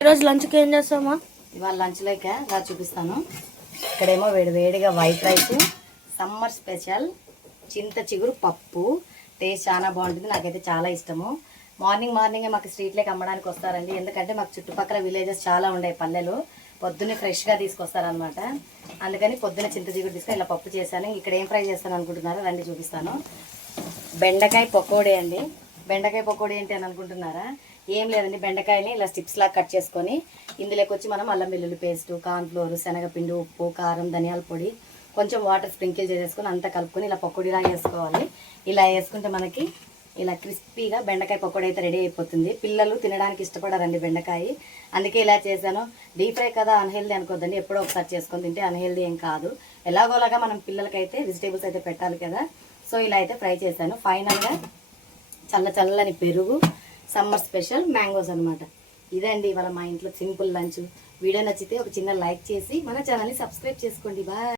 ఈరోజు లంచ్కి ఏం చేస్తామా? ఇవాళ లంచ్లోకి ఇలా చూపిస్తాను. ఇక్కడేమో వేడిగా వైట్ రైస్, సమ్మర్ స్పెషల్ చింత చిగురు పప్పు. టేస్ట్ చాలా బాగుంటుంది, నాకైతే చాలా ఇష్టము. మార్నింగే మాకు స్ట్రీట్లోకి అమ్మడానికి వస్తారండి. ఎందుకంటే మాకు చుట్టుపక్కల విలేజెస్ చాలా ఉన్నాయి, పల్లెలు. పొద్దున్నే ఫ్రెష్గా తీసుకొస్తారనమాట. అందుకని పొద్దున్న చింత చిగురు తీసుకొని ఇలా పప్పు చేశాను. ఇక్కడ ఏం ఫ్రై చేస్తాను అనుకుంటున్నారో రండి చూపిస్తాను. బెండకాయ పకోడీ అండి. బెండకాయ పకోడీ ఏంటి అని అనుకుంటున్నారా? ఏం లేదండి, బెండకాయని ఇలా స్టిప్స్ లాగా కట్ చేసుకొని ఇందులోకి వచ్చి మనం అల్లం వెల్లుల్లి పేస్టు, కార్న్ఫ్లోర్, శనగపిండి, ఉప్పు, కారం, ధనియాల పొడి, కొంచెం వాటర్ స్ప్రింకిల్ చేసేసుకొని అంతా కలుపుకొని ఇలా పకోడీలా వేసుకోవాలి. ఇలా వేసుకుంటే మనకి ఇలా క్రిస్పీగా బెండకాయ పకోడీ అయితే రెడీ అయిపోతుంది. పిల్లలు తినడానికి ఇష్టపడారండి బెండకాయ, అందుకే ఇలా చేశాను. డీప్ ఫ్రై కదా, అన్హెల్దీ అనుకోద్దండి. ఎప్పుడో ఒకసారి చేసుకొని తింటే అన్హెల్దీ ఏం కాదు. ఎలాగోలాగా మనం పిల్లలకైతే వెజిటేబుల్స్ అయితే పెట్టాలి కదా. సో ఇలా అయితే ఫ్రై చేశాను. ఫైనల్గా చల్లని పెరుగు, సమ్మర్ స్పెషల్ మ్యాంగోస్ అనమాట. ఇదండి ఇవాళ మా ఇంట్లో సింపుల్ లంచ్. వీడియో నచ్చితే ఒక చిన్న లైక్ చేసి మన ఛానల్ని సబ్స్క్రైబ్ చేసుకోండి. బాయ్.